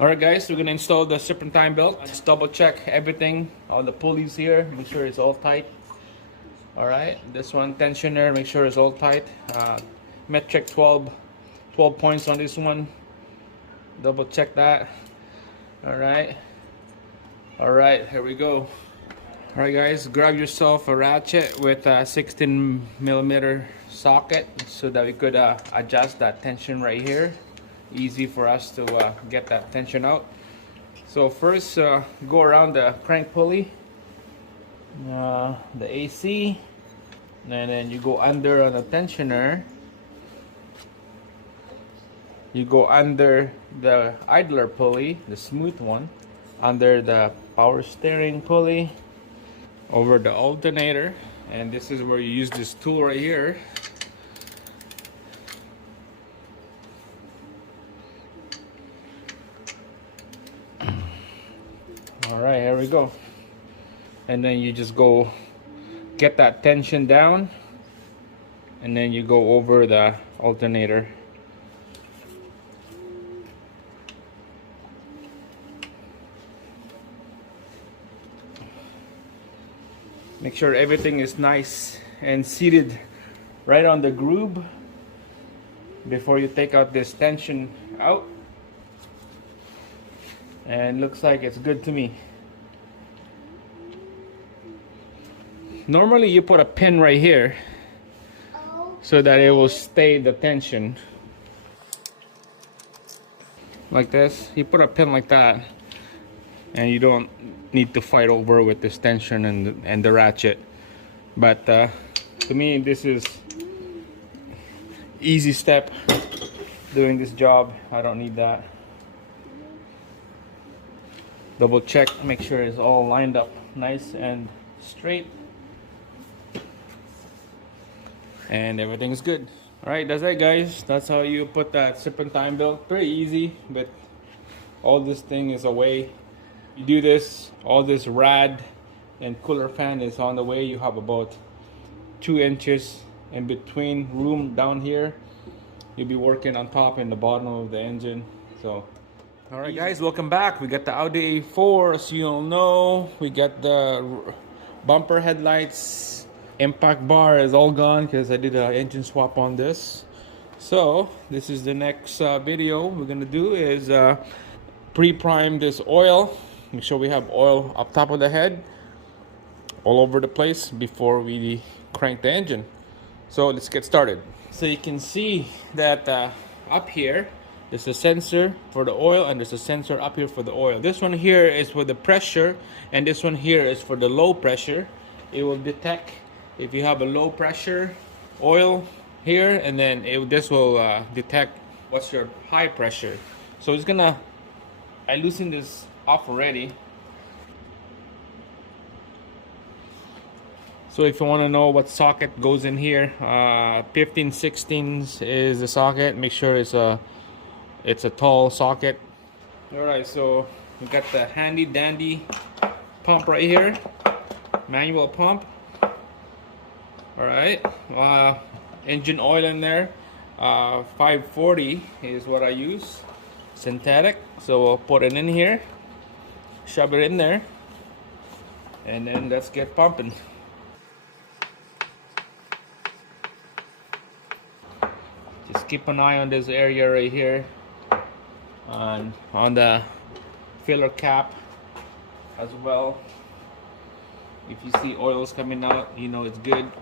Alright guys, we're gonna install the Serpentine belt. Just double check everything, all the pulleys here, make sure it's all tight. Alright, this one tensioner, make sure it's all tight. Metric 12 points on this one. Double check that. Alright, here we go. Alright guys, grab yourself a ratchet with a 16mm socket so that we could adjust that tension right here. Easy for us to get that tension out. So first go around the crank pulley, the AC, and then you go under on the tensioner. You go under the idler pulley, the smooth one, under the power steering pulley, over the alternator, and this is where you use this tool right here. Alright, here we go. And then you just go get that tension down, and then you go over the alternator. Make sure everything is nice and seated right on the groove before you take out this tension out. And looks like it's good to me. Normally you put a pin right here so that it will stay the tension. Like this, you put a pin like that and you don't need to fight over with this tension and the ratchet. But to me, this is easy step doing this job. I don't need that. Double check, make sure it's all lined up nice and straight, and everything's good. Alright, that's it guys. That's how you put that Serpentine belt. Pretty easy, but all this thing is away. You do this, all this rad and cooler fan is on the way. You have about 2 inches in between room down here. You'll be working on top and the bottom of the engine. So alright guys, welcome back. We got the Audi A4, as you all know. We got the bumper headlights. Impact bar is all gone because I did an engine swap on this. So this is the next video we're gonna do is pre-prime this oil. Make sure we have oil up top of the head, all over the place before we crank the engine. So let's get started. So you can see that up here there's a sensor for the oil, and there's a sensor up here for the oil. This one here is for the pressure, and this one here is for the low pressure. It will detect if you have a low pressure oil here, and then this will detect what's your high pressure. So it's gonna, I loosened this off already. So if you want to know what socket goes in here, 15/16 is the socket. Make sure it's a tall socket. Alright, so we got the handy dandy pump right here, manual pump. Alright, engine oil in there, 540 is what I use, synthetic. So I'll put it in here, shove it in there, and then let's get pumping. Just keep an eye on this area right here, on the filler cap as well. If you see oils coming out, you know it's good.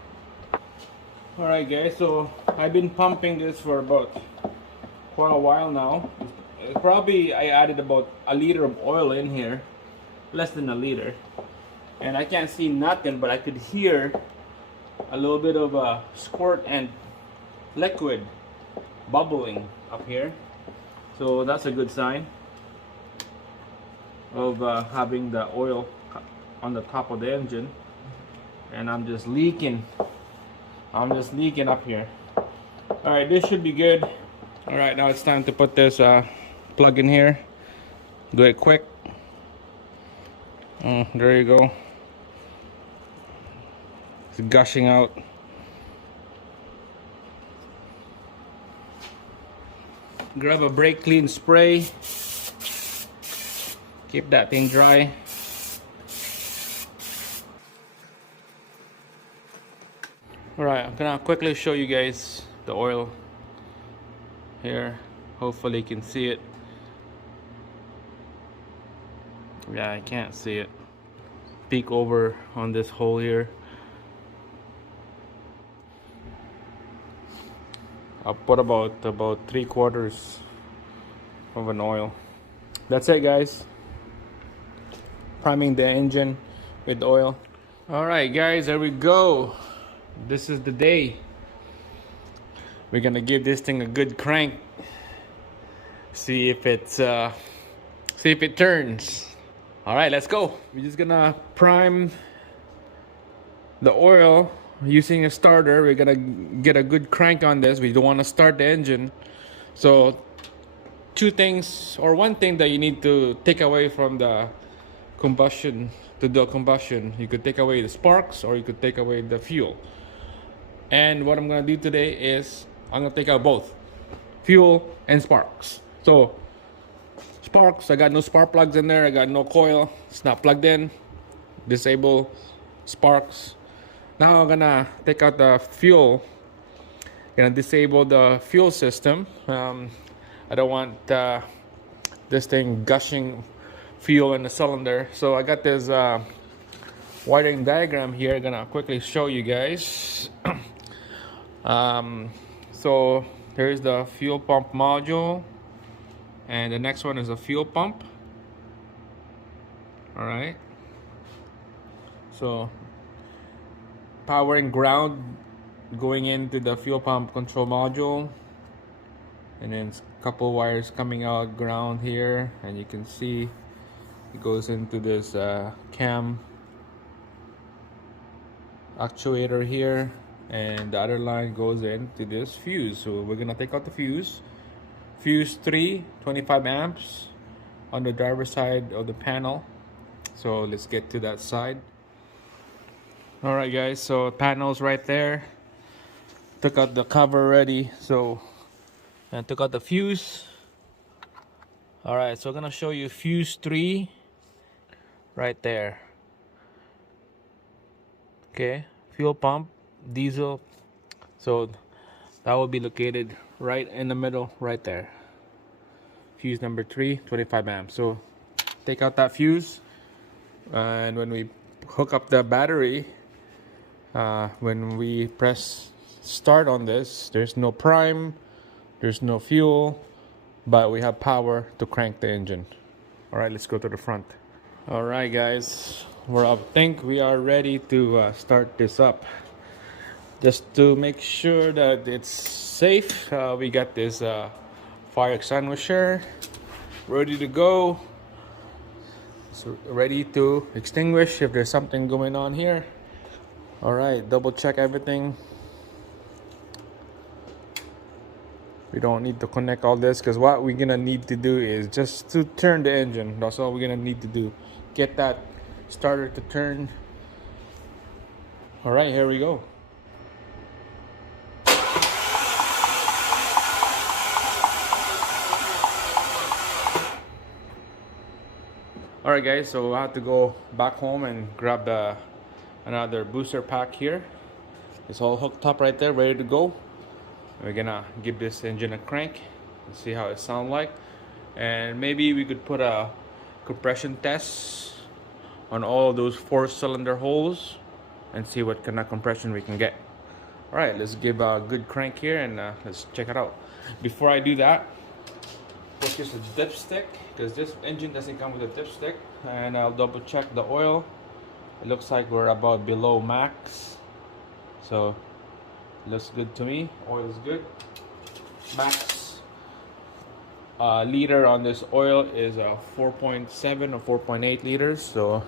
Alright guys, so I've been pumping this for about quite a while now. Probably I added about a liter of oil in here, less than a liter, and I can't see nothing, but I could hear a little bit of a squirt and liquid bubbling up here. So that's a good sign of having the oil on the top of the engine. And I'm just leaking up here. Alright, this should be good. Alright, now it's time to put this plug in here. Do it quick. There you go. It's gushing out. Grab a brake clean spray. Keep that thing dry. Alright, I'm gonna quickly show you guys the oil here. Hopefully you can see it. Yeah, I can't see it. Peek over on this hole here. I'll put about 3/4 of an oil. That's it, guys. Priming the engine with oil. Alright guys, there we go. This is the day. We're gonna give this thing a good crank. See if it turns. Alright, let's go. We're just gonna prime the oil using a starter. We're gonna get a good crank on this. We don't want to start the engine. So one thing that you need to take away from the combustion, to the combustion, you could take away the sparks or you could take away the fuel. And what I'm gonna do today is I'm gonna take out both fuel and sparks. So sparks, I got no spark plugs in there, I got no coil, it's not plugged in. Disable sparks. Now I'm gonna take out the fuel, gonna disable the fuel system. I don't want this thing gushing fuel in the cylinder. So I got this wiring diagram here. I'm gonna quickly show you guys. So here's the fuel pump module, and the next one is a fuel pump. All right. So power and ground going into the fuel pump control module, and then a couple wires coming out ground here, and you can see it goes into this cam actuator here, and the other line goes into this fuse. So we're gonna take out the fuse 3 25 amps on the driver's side of the panel. So let's get to that side. All right guys, so panel's right there. Took out the cover already, so I took out the fuse. All right, so I'm gonna show you fuse 3 right there. Okay, fuel pump, diesel. So that will be located right in the middle, right there. Fuse number 3, 25 amps. So take out that fuse, and when we hook up the battery, when we press start on this, there's no prime, there's no fuel, but we have power to crank the engine. All right, let's go to the front. All right guys, I think we are ready to start this up. Just to make sure that it's safe, we got this fire extinguisher ready to go. So ready to extinguish if there's something going on here. All right, double check everything. We don't need to connect all this, because what we're gonna need to do is just to turn the engine. That's all we're gonna need to do. Get that starter to turn. All right, here we go. All right guys, so I have to go back home and grab another booster pack here. It's all hooked up right there, ready to go. We're gonna give this engine a crank and see how it sounds like, and maybe we could put a compression test on all of those 4-cylinder holes and see what kind of compression we can get. All right, let's give a good crank here and let's check it out. Before I do that, let's use a dipstick, because this engine doesn't come with a dipstick, and I'll double check the oil. It looks like we're about below max, so looks good to me. Oil is good. Max liter on this oil is 4.7 or 4.8 liters, so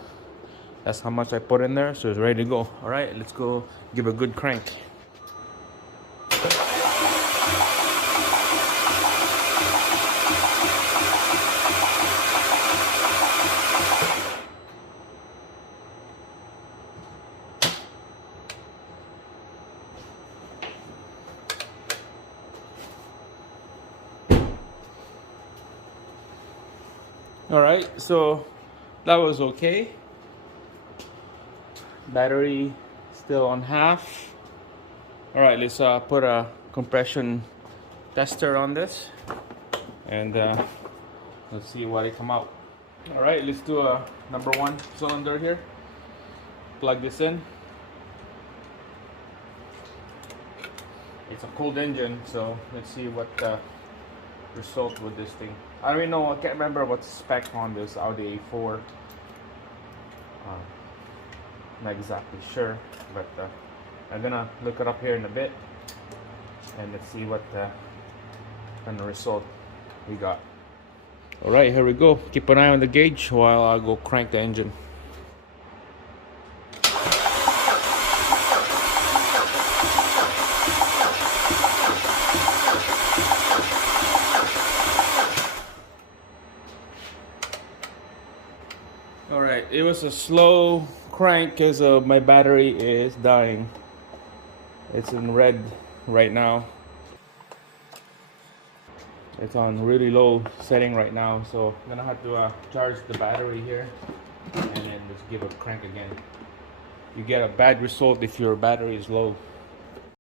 that's how much I put in there. So it's ready to go. All right, let's go give a good crank. All right, so that was okay. Battery still on half. All right, let's put a compression tester on this, and let's see what it come out. All right, let's do a number 1 cylinder here. Plug this in. It's a cold engine, so let's see what the result with this thing. I don't know, I can't remember what's spec on this Audi A4. Not exactly sure, but I'm gonna look it up here in a bit, and let's see what kind of result we got. All right, here we go. Keep an eye on the gauge while I go crank the engine. All right, it was a slow crank because my battery is dying. It's in red right now. It's on really low setting right now, so I'm gonna have to charge the battery here and then just give a crank again. You get a bad result if your battery is low.